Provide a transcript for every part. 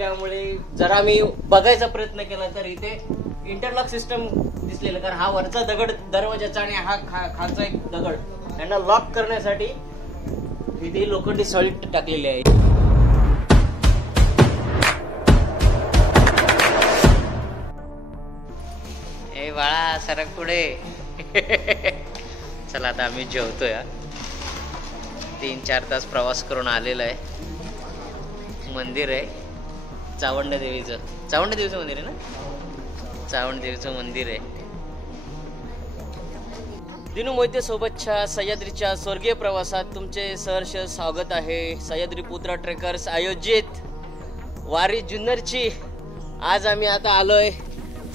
सुटल्यामुळे जरा मी बघायचा प्रयत्न केला तर इथे इंटरलॉक सिस्टम दिसलेलं, कारण हा वरचा दगड दरवाजाचा आणि हा खालचा एक दगड यांना लॉक करण्यासाठी इथे लोखंडी सळी टाकलेली आहे. ए बाळा सरक पुढे. चला आता आम्ही जेवतोय. 3-4 तास प्रवास करून आलेला आहे. मंदिर आहे चावंड देवीचं मंदिर आहे ना, चावंड देवीचं मंदिर आहे. दिनू मोहिते सोबतच्या सह्याद्रीच्या स्वर्गीय प्रवासात तुमचे सहर्ष स्वागत आहे. सह्याद्री पुत्र ट्रेकर्स आयोजित वारी जुन्नरची आज आम्ही आता आलोय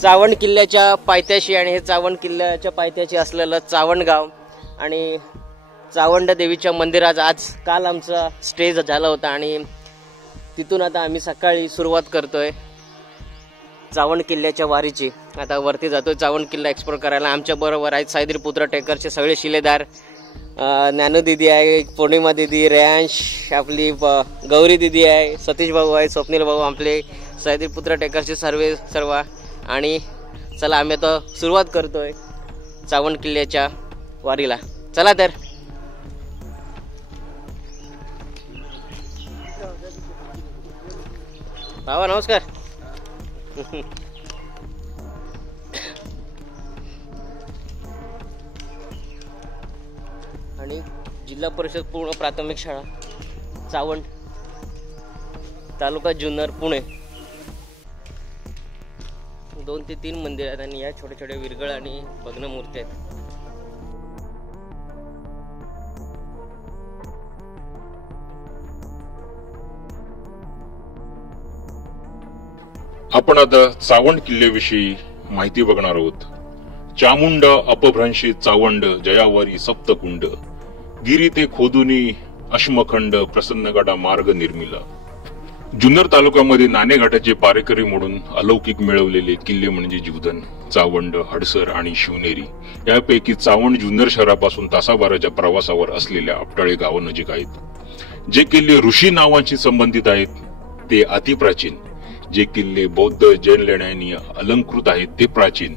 चावंड किल्ल्याच्या पायथ्याशी, आणि हे चावंड किल्ल्याच्या पायथ्याशी असलेलं चावंड गाव आणि चावंड देवीच्या मंदिरात काल आमचा स्टे झाला होता आणि तिथून आता आम्ही सकाळी सुरुवात करतोय चावंड किल्ल्याच्या वारीची. आता वरती जातोय चावंड किल्ला एक्सप्लोर करायला. आमच्या बरोबर आहेत सह्याद्री पुत्र ट्रेकरचे सगळे शिलेदार. ज्ञानू दिदी आहे, पौर्णिमा दिदी, रेयांश, आपली गौरी दिदी आहे, सतीश भाऊ आहे, स्वप्नील भाऊ, आपले सह्याद्री पुत्र ट्रेकरचे सर्व. आणि चला आम्ही आता सुरुवात करतोय चावंड किल्ल्याच्या वारीला. चला तर. बाबा नमस्कार. आणि जिल्हा परिषद पूर्ण प्राथमिक शाळा चावंड, तालुका जुन्नर, पुणे. 2 ते 3 मंदिर आहेत आणि या छोट्या छोट्या विरगळ आणि भग्न मूर्ती आहेत. आपण आता चावंड किल्ल्याविषयी माहिती बघणार आहोत. चामुंड अपभ्रंशी चावंड जयावरी सप्तकुंड, गिरी ते खोदुनी अश्मखंड, प्रसन्नगडा मार्ग निर्मिला. जुन्नर तालुक्यामध्ये नाणे घाटाचे पारेकरी म्हणून अलौकिक मिळवलेले किल्ले म्हणजे जीवधन, चावंड, हडसर आणि शिवनेरी. यापैकी चावंड जुन्नर शहरापासून तासाभराच्या प्रवासावर असलेल्या आपटाळे गावानजीक आहेत. जे किल्ले ऋषी नावांशी संबंधित आहेत ते अतिप्राचीन, जे किल्ले बौद्ध जैन लेण्यांनी अलंकृत आहेत ते प्राचीन,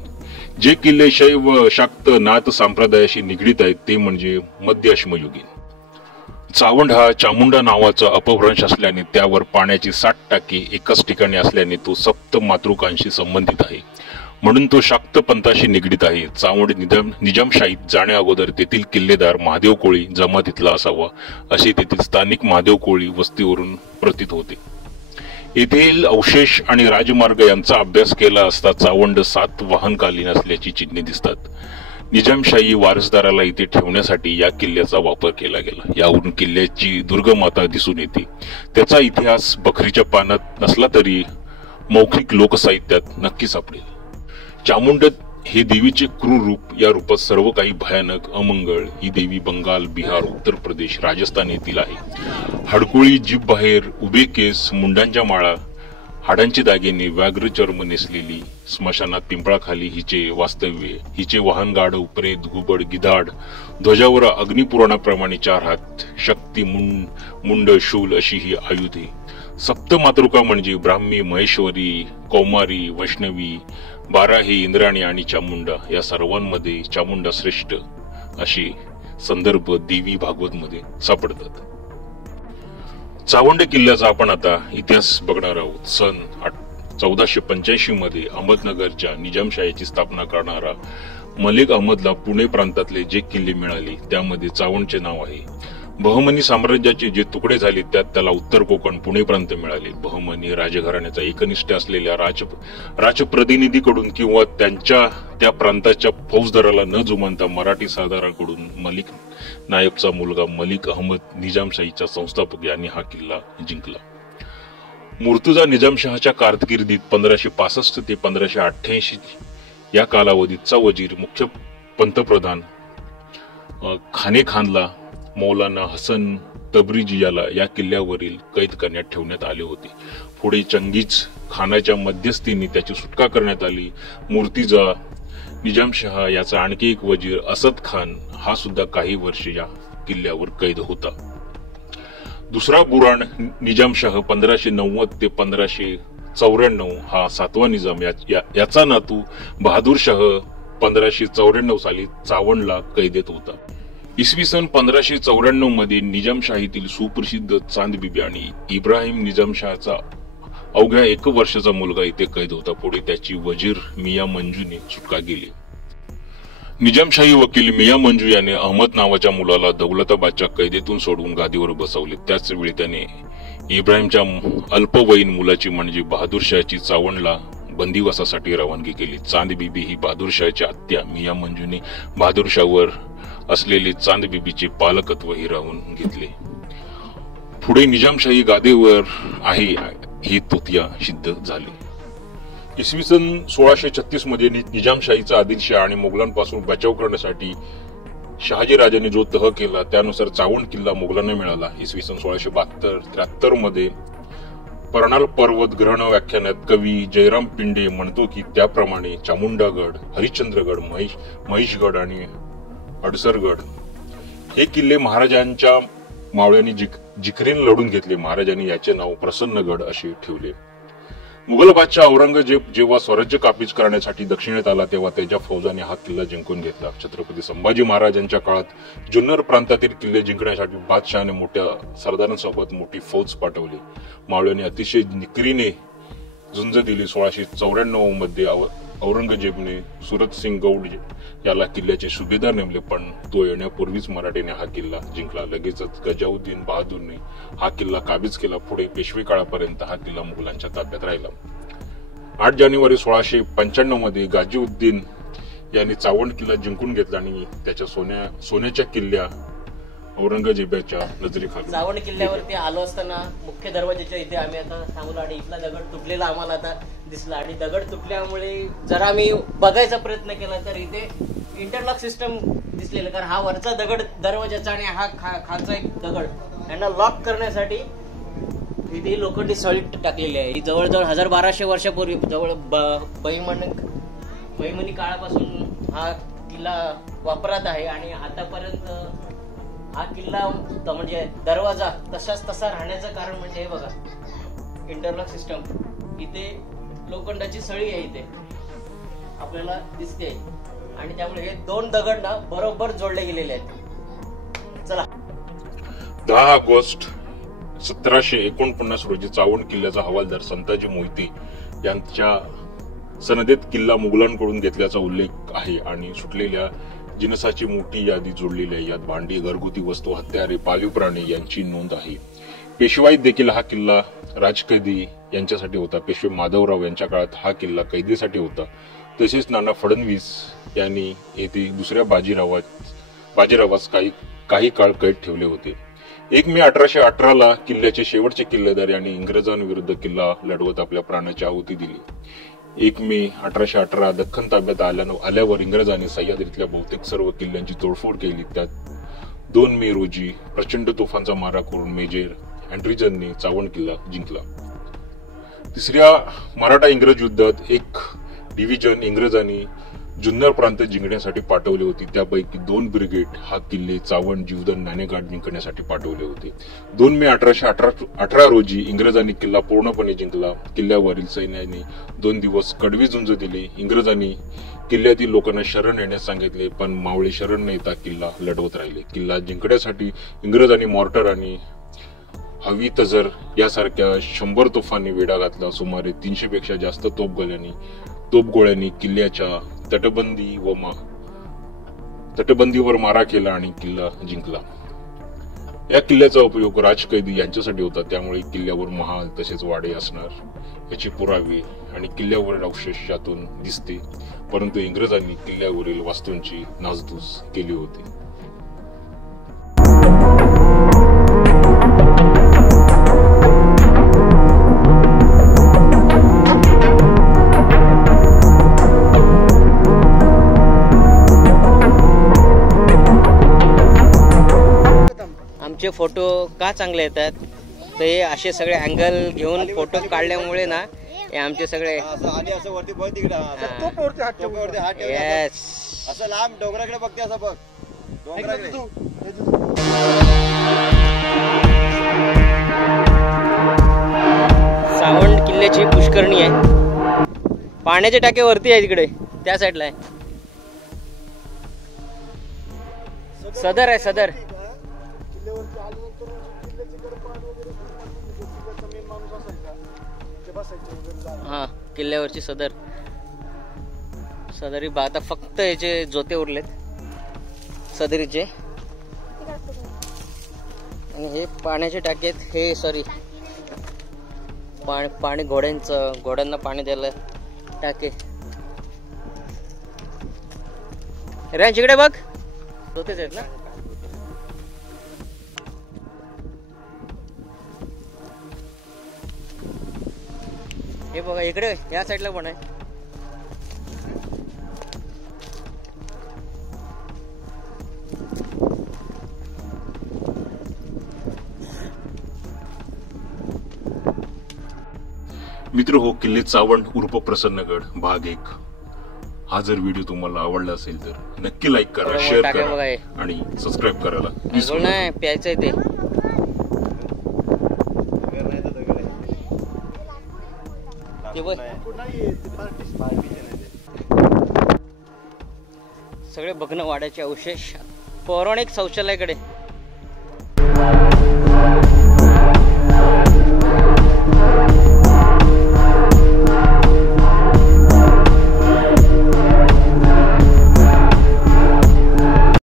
जे किल्ले शैव शाक्त नाथ संप्रदायाशी निगडीत आहेत ते म्हणजे मध्य अश्मयुगीन. चावंड हा चामुंडा नावाचा अपभ्रंश असल्याने त्यावर पाण्याची 60% एकाच ठिकाणी असल्याने तो सप्त मातृकांशी संबंधित आहे, म्हणून तो शाक्त पंथाशी निगडीत आहे. चावंड निजामशाहीत जाण्या अगोदर तेथील किल्लेदार महादेव कोळी जमातीतला असावा असे तेथील स्थानिक महादेव कोळी वस्तीवरून प्रतीत होते. येथील अवशेष आणि राजमार्ग यांचा अभ्यास केला असता चावंड 7 वाहनकालीन असल्याची चिन्हे दिसतात. निजामशाही वारसदाराला इथे ठेवण्यासाठी या किल्ल्याचा वापर केला गेला. यावरून किल्ल्याची दुर्गमाता दिसून येते. त्याचा इतिहास बखरीच्या पानात नसला तरी मौखिक लोकसाहित्यात नक्की सापडेल. चामुंड हे देवीचे क्रूर रूप. या रूपात सर्व काही भयानक, अमंगळ. ही देवी बंगाल, बिहार, उत्तर प्रदेश, राजस्थान येथील आहे. हडकुळी, जीभ बाहेर, उभे केस, मुंडांच्या माळा, हाडांचे दागिने, व्याघ्र चर्म नेसलेली, स्मशानात पिंपळाखाली हिचे वास्तव्य. हिचे वाहन गाढ, प्रेत, घुबड, गिधाड. ध्वजावर अग्निपुराणाप्रमाणे 4 हात, शक्ती, मुंड, शूल अशी ही आयुधे. सप्तमातृका म्हणजे ब्राह्मी, महेश्वरी, कौमारी, वैष्णवी, बाराही, इंद्राणी आणि चामुंडा. या सर्वांमध्ये चामुंडा श्रेष्ठ अशी संदर्भ देवी भागवत मध्ये सापडतात. चावंड किल्ल्याचा आपण आता इतिहास बघणार आहोत. सन 1485 मध्ये अहमदनगरच्या निजामशाहीची स्थापना करणारा मलिक अहमदला पुणे प्रांतातले जे किल्ले मिळाले त्यामध्ये चावंडचे नाव आहे. बहमनी साम्राज्याचे जे तुकडे झाले त्यात त्याला उत्तर कोकण, पुणे प्रांत मिळाले. बहमनी राजघराण्याचा एकनिष्ठ असलेल्या राजप्रतिनिधीकडून किंवा त्या प्रांताच्या फौजदाराला न जुमानता मराठी सरदाराकडून मलिक नायबचा मुलगा मलिक अहमद निजामशाहीचा संस्थापक यांनी हा किल्ला जिंकला. मुर्तुजा निजामशहाच्या कारकिर्दीत 1565 ते 1588 या कालावधीचा वजीर मुख्य पंतप्रधान खाने खानला मौलाना हसन तब्रिजी याला या किल्ल्यावरील कैद करण्यात ठेवण्यात आले होते. पुढे चंगीज खानाच्या मध्यस्थीने त्याची सुटका करण्यात आली. मुर्तुजा निजामशहा याचा आणखी एक वजीर असद खान हा सुद्धा काही वर्ष या किल्ल्यावर कैद होता. दुसरा बुराण निजामशाह 1590 ते 1594 हा 7वा निजाम याचा नातू बहादूर शाह 1594 साली चावंडला कैदेत होता. इसवी सन 1594 मध्ये निजामशाहीतील सुप्रसिद्ध चांद बिबी आणि इब्राहिम निजामशाहचा अवघ्या 1 वर्षाचा मुलगा इथे कैद होता. पुढे त्याची वजीर मिया मंजूने सुटका केली. निजामशाही वकील मिया मंजू याने अहमद नावाच्या मुलाला दौलताबादच्या कैदेतून सोडवून गादीवर बसवले. त्याच वेळी त्याने इब्राहिमच्या अल्पवयीन मुलाची म्हणजे बहादूरशाहची चावंडला बंदिवासासाठी रवानगी केली. चांद बिबी ही बहादूरशाहची आत्या मिया मंजूने बहादूरशाहवर असलेले चांद बिबीचे पालकत्व हिरावून घेतले. पुढे निजामशाही गादीवर आहे ही तोतिया सिद्ध झाली. इसवी सन 1636 मध्ये निजामशाहीचा आदिलशाह आणि मुघलांपासून बचाव करण्यासाठी शहाजी राजाने जो तह केला त्यानुसार चावंड किल्ला मुघलांना मिळाला. इसवी सन 1672-73 मध्ये परणाल पर्वत ग्रहण व्याख्यानात कवी जयराम पिंडे म्हणतो की त्याप्रमाणे चामुंडागड, हरिश्चंद्रगड, महिषगड आणि अडसरगड हे किल्ले महाराजांच्या मावळ्यांनी जिकरीने लढून घेतले. महाराजांनी याचे नाव प्रसन्नगड असे ठेवले. मुघल बादशाह औरंगजेब जेव्हा स्वराज्य काबीज करण्यासाठी दक्षिणेत आला तेव्हा त्याच्या फौजाने हा किल्ला जिंकून घेतला. छत्रपती संभाजी महाराजांच्या काळात जुन्नर प्रांतातील किल्ले जिंकण्यासाठी बादशहाने मोठ्या सरदारांसोबत मोठी फौज पाठवली. मावळ्यांनी अतिशय निकरीने झुंज दिली. 1694 मध्ये औरंगजेबने सुरत सिंग गौड याला किल्ल्याचे सुभेदार नेमले, पण तो येण्यापूर्वीच मराठीने हा किल्ला जिंकला. लगेचच गजाउद्दीन बहादूरने हा किल्ला काबीज केला. पुढे पेशवे काळापर्यंत हा किल्ला मुघलांच्या ताब्यात राहिला. 8 जानेवारी 1695 मध्ये गाजीउद्दीन यांनी चावंड किल्ला जिंकून घेतला आणि त्याच्या सोन्याच्या किल्ल्या औरंगजेबाच्या नजरेखाली. चावंड किल्ल्यावरती आलो असताना मुख्य दरवाजाच्या इथे आम्ही आता थांबलो आणि इथला दगड तुटलेला आम्हाला आता दिसला आणि दगड तुटल्यामुळे जरा आम्ही बघायचा प्रयत्न केला तर इथे इंटरलॉक सिस्टम दिसलेलं, कारण हा वरचा दगड दरवाजाचा आणि हा खालचा एक दगड यांना लॉक करण्यासाठी इथे लोखंडी सळी टाकलेली आहे. ही जवळजवळ 1200 वर्षापूर्वी जवळ बहिमनी काळापासून हा किल्ला वापरात आहे आणि आतापर्यंत हा किल्ला म्हणजे दरवाजा तसाच तसा राहण्याचं कारण म्हणजे हे बघा इंटरलॉक सिस्टम. इथे लोखंडाची सळी आहे इथे आपल्याला दिसते आणि त्यामुळे हे 2 दगड ना बरोबर जोडले गेलेले आहेत. चला 10 ऑगस्ट 1749 रोजी चावंड किल्ल्याचा हवालदार संताजी मोहिते यांच्या सनदेत किल्ला मुघलांकडून घेतल्याचा उल्लेख आहे आणि सुटलेल्या जिनसाची मोठी यादी जोडलेली आहे. यात भांडी, घरगुती वस्तू, हत्यारे, पाळीव प्राणी यांची नोंद आहे. पेशवाईत देखील हा किल्ला राजकैदी यांच्यासाठी होता. पेशवे माधवराव यांच्या काळात हा किल्ला कैदीसाठी होता. तसेच नाना फडणवीस यांनी येथे दुसऱ्या बाजीरावास काही काळ कैद ठेवले होते. 1 मे 1818 किल्ल्याचे शेवटचे किल्लेदार यांनी इंग्रजांविरुद्ध किल्ला लढवत आपल्या प्राणाची आहुती दिली. 1 मे 1818 दख्खन ताब्यात आल्यावर इंग्रजांनी सह्याद्रीतल्या बहुतेक सर्व किल्ल्यांची तोडफोड केली. त्यात 2 मे रोजी प्रचंड तोफांचा मारा करून मेजर अँड्रिजनने चावंड किल्ला जिंकला. तिसऱ्या मराठा इंग्रज युद्धात एक डिव्हिजन इंग्रजांनी जुन्नर प्रांत जिंकण्यासाठी पाठवली होती. त्यापैकी 2 ब्रिगेड हा किल्ले चावंड, जीवदन, नाणेघाट जिंकण्यासाठी पाठवले होते. 2 मे 1818 रोजी इंग्रजांनी किल्ला पूर्णपणे जिंकला. किल्ल्यावरील सैन्याने 2 दिवस कडवी झुंज दिली. इंग्रजांनी किल्ल्यातील लोकांना शरण येण्यास सांगितले, पण मावळे शरण न येता किल्ला लढवत राहिले. किल्ला जिंकण्यासाठी इंग्रजांनी मॉर्टर आणि हवी तजर यासारख्या 100 तोफांनी वेढा घातला. सुमारे 300 पेक्षा जास्त तोपगोळ्यांनी किल्ल्याच्या तटबंदीवर मारा केला आणि किल्ला जिंकला. या किल्ल्याचा उपयोग राजकैदी यांच्यासाठी होता, त्यामुळे किल्ल्यावर महाल तसेच वाडे असणार याचे पुरावे आणि किल्ल्यावरील अवशेष यातून दिसते. परंतु इंग्रजांनी किल्ल्यावरील वास्तूंची नासधूस केली होती. आमचे फोटो का चांगले येतात तर हे असे सगळे अँगल घेऊन फोटो काढल्यामुळे ना हे आमचे सगळे असं वरती बघ तिकडे असं लांब डोंगराकडे बघते असं बघ डोंगराकडे सावंड किल्ल्याची पुष्करणी आहे. पाण्याचे टाके वरती आहे तिकडे त्या साईडला आहे. सदर आहे सदर. हा किल्ल्यावरची सदर. सदरी आता फक्त याचे जोते उरलेत सदरीचे. आणि हे पाण्याचे टाकेत. हे सॉरी पाणी घोड्यांना पाणी द्यायला टाके. रॅन्च इकडे बघ. जोतेच आहेत ना. हे बघा इकडे या साईडला पण आहे. मित्र हो, किल्ले चावंड उर्फ प्रसन्नगड भाग 1. हा जर व्हिडिओ तुम्हाला आवडला असेल तर नक्की लाईक करा, शेअर करा आणि सबस्क्राईब करायला विसरू नका. नाही प्यायचंय ते. सगळे बघणं वाड्याचे अवशेष. पौराणिक शौचालयाकडे